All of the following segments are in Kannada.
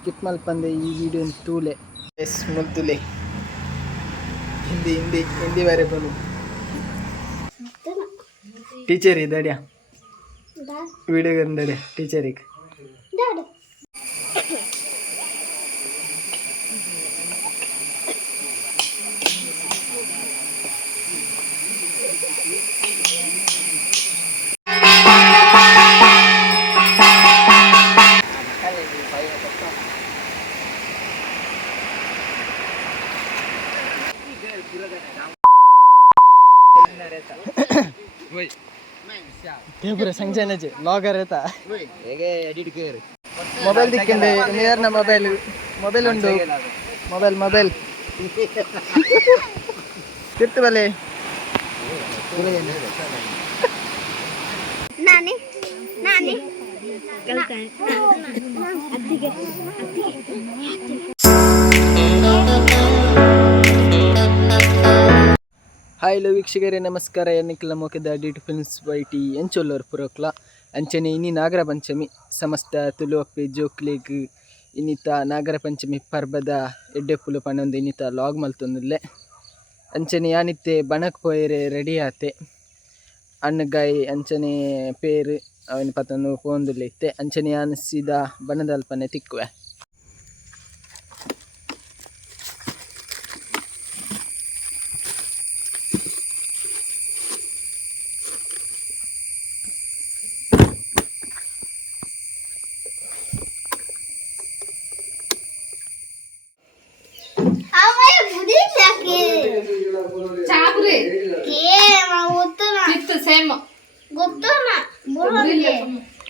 ಸ್ಕಿಪ್ ಮಲ್ಪಂದೆ ಈ ವಿಡಿಯೋ ತೂಲೆ ಎಸ್ ಮುಲ್ತುಲೆ ಹಿಂದಿ ಹಿಂದಿ ಹಿಂದಿ ಬೇರೆ ಬಂದು ಟೀಚರ್ ಇದಡ್ಯಾ ವಿಡಿಯೋ ಗಂದಡ್ಯಾ ಟೀಚರಿಗೆ पूरा संजय जे लॉगर रहता एडिट कर मोबाइल दिक्कंदे नियर ना मोबाइल मोबाइल उंडु मोबाइल मोबाइल कित्तु बले नानी नानी गलत है अत्तिगे ಹಾಯ್ ಲೋ ವೀಕ್ಷಕರೇ ನಮಸ್ಕಾರ ಎನ್ನಿಕಲ ಮೋಕೆದ ಅಡಿಟ್ ಫಿಲ್ಮ್ಸ್ ವೈಟಿ ಎಂಚೊಲ್ಲರು ಪುರೋಕ್ಲ ಅಂಚನೆ ಇನ್ನಿ ನಾಗರ ಪಂಚಮಿ ಸಮಸ್ತ ತುಳುವಪ್ಪೆ ಜೋಕ್ಲೆಗ್ ಇನ್ನಿತ ನಾಗರ ಪಂಚಮಿ ಪರ್ಬದ ಎಡ್ಡೆ ಪುಲು ಪಣ್ಣೊಂದು ಇನ್ನಿತ ಲಾಗ್ ಮಲ್ತೊಂದುಲ್ಲೆ ಅಂಚನೆ ಯಾನಿತ್ತೆ ಬಣಕ್ ಪೋಯರೆ ರೆಡಿ ಆತೆ ಅಣ್ಣಗಾಯಿ ಅಂಚನೆ ಪೇರು ಅವನ ಪತನು ಪೋಂದುಲ್ಲೆ ಇತ್ತೆ ಅಂಚನೆ ಯಾನ್ ಸೀದಾ ಬಣದಲ್ಪನೆ ತಿಕ್ಕುವೆ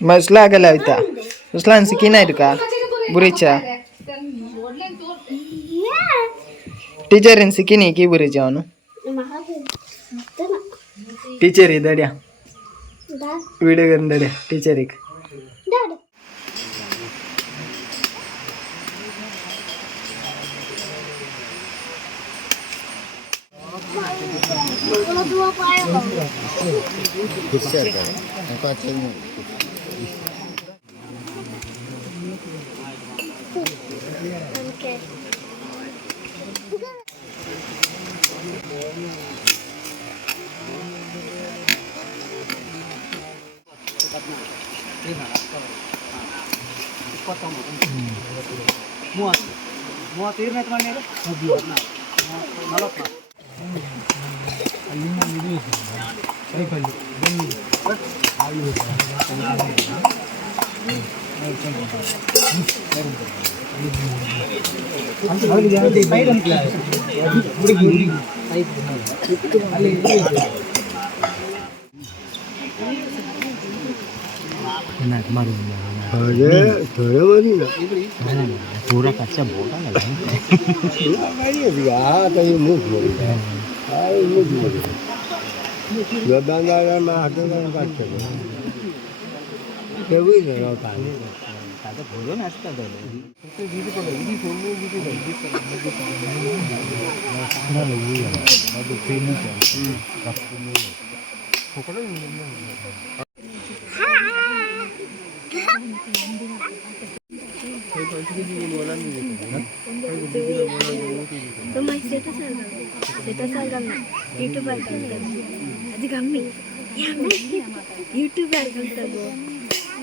मसला ಆಗಲ್ಲ ಆಯ್ತಾ ಉಸ್ಲಾನ್ ಸಿಕ್ಕಿನ ಇರುಕ ಬುರಿಚ ಟೀಚರ್ ಇನ್ ಸಿಕ್ಕಿನಿ ಕಿ ಬುರಿಚ ಅವನು ಟೀಚರ್ ಇದಡ್ಯಾ ವಿಡಿಯೋ ಗಂದಡ್ಯಾ ಟೀಚರಿಗೆ पूरा कच्चा बोला तुम्हारी स्टेटस आलना यूट्यूब అది గమ్మి యూట్యూబ్ గల్తగో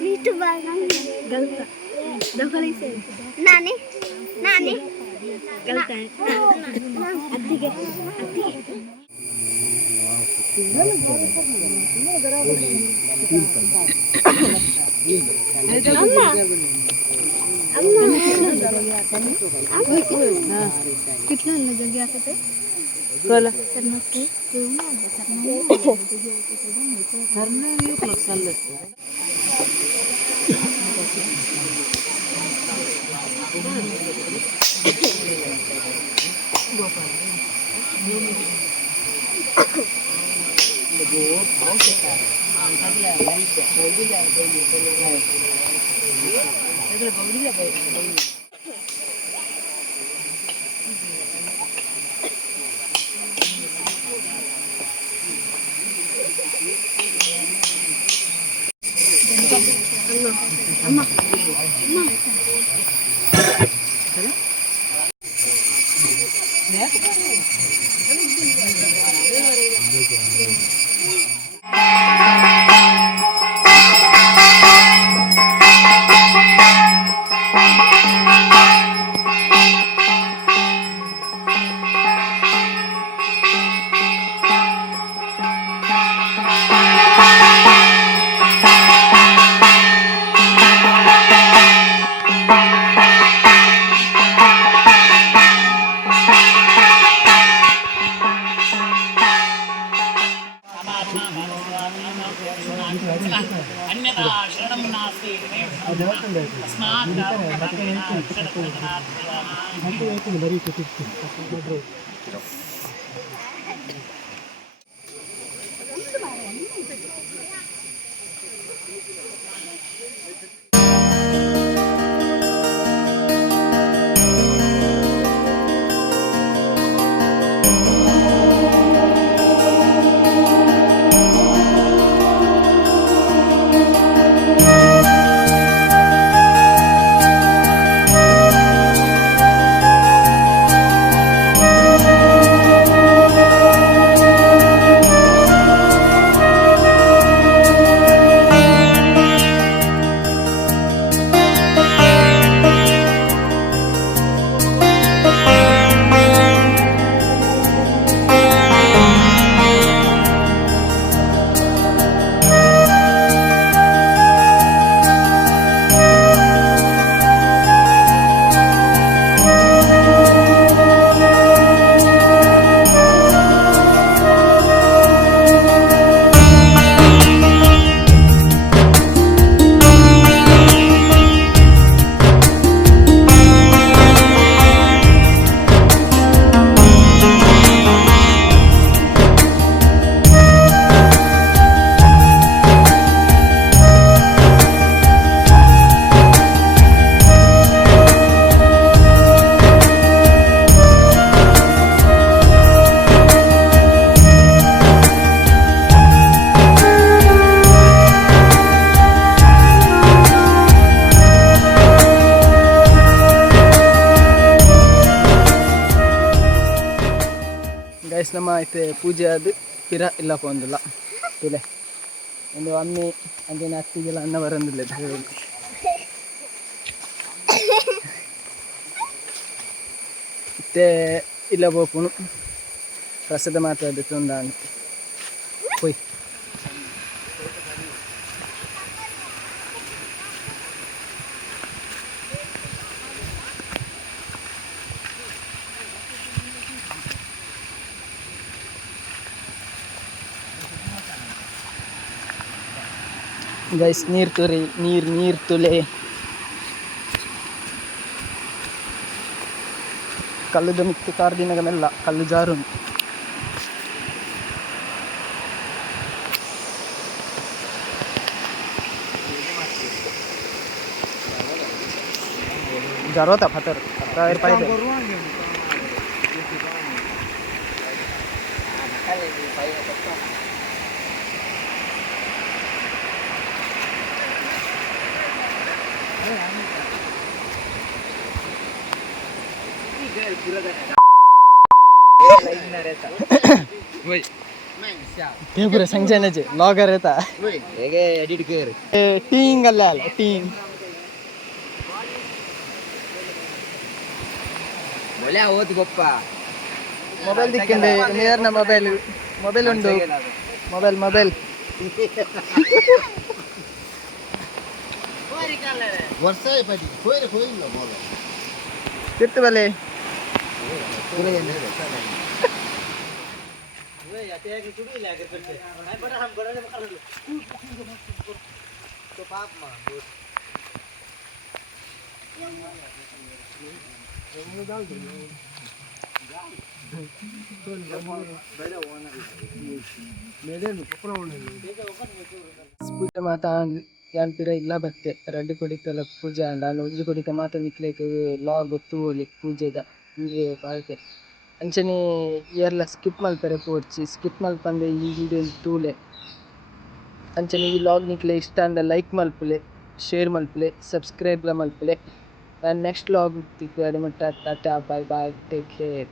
యూట్యూబ్ గల్త దొకలేసే నాని నాని గల్త అత్తిగే అత్తిగే అమ్మ कितना लग गया था बोला करना के क्यों ना करना ये क्लास चल अम्मा अम्मा अन्यथा शरणं नास्ति तस्मात् ಗೈಸ್ ನಮ್ಮ ಐತೆ ಪೂಜೆ ಅದು ಪಿರ ಇಲ್ಲ ಪೋಂದಿಲ್ಲ ತುಲೆ ಒಂದು ಅಮ್ಮಿ ಅಂದಿನ ಅತ್ತಿಗೆಲ್ಲ ಅನ್ನ ಬರಂದಿಲ್ಲ ಮತ್ತೆ ಇಲ್ಲ ಬೋಪುನು ಪ್ರಸಾದ ಮಾತಾಡಿ ತುಂದಾನು ಹೋಯ್ ಗೈಸ್ ನೀರು ತುರಿ ನೀರು ತುಲೆ ಕಲ್ಲುದ ಮಿಕ್ಕ ಕಾರ್ದಿನಾಗ ಮೆಲ್ಲ ಕಲ್ಲು ಜಾರು ಜಾರೋತ ಫತರ್ ಪಾಯ್ದೆ ते पूरे संजय जे लॉगर रहता है एडिट कर टींग अल्लाह टींग बोले आवत गप्पा मोबाइल दिक्कंडे नेरना मोबाइल उंडु मोबाइल ವರ್ಷ ಪಡಿ ಹೋಯಿಲ್ಲ ಬೋಲ कितने वाले पूरे ने वे याते है कि कुड़ी लेकर करते नहीं बड़ा हम बड़ा ने कर लो तो पाप मां पूजा माता यान पिरा इल्ला बत्ते रेड कोडितल पूजा अंडान उंजि कोडित माता निक्लेक लाग तूली पूजेದ ಹಿಂಗೆ ಬಾಳ್ತೆ ಅಂಚನೆ ಏರ್ಲ ಸ್ಕಿಪ್ ಮಲ್ಪರೆ ಪೋಡ್ಚಿ ಸ್ಕಿಪ್ ಮಲ್ಪಂದೆ ಈ ವಿಡಿಯೋ ತೂಲೆ ಅಂಚನೆ ಈ ಲಾಗ್ ನಿಕ್ಲೆ ಇಷ್ಟ ಅಂದ ಲೈಕ್ ಮಲ್ಪುಲೆ ಶೇರ್ ಮಲ್ಪುಲೆ ಸಬ್ಸ್ಕ್ರೈಬ್ ಲ ಮಲ್ಪುಲೆ ನಾನು ನೆಕ್ಸ್ಟ್ ವ್ಲಾಗ್ ಸಿಗ್ತದೆ. ಅದು ಮಟ್ಟ tata bye bye take care.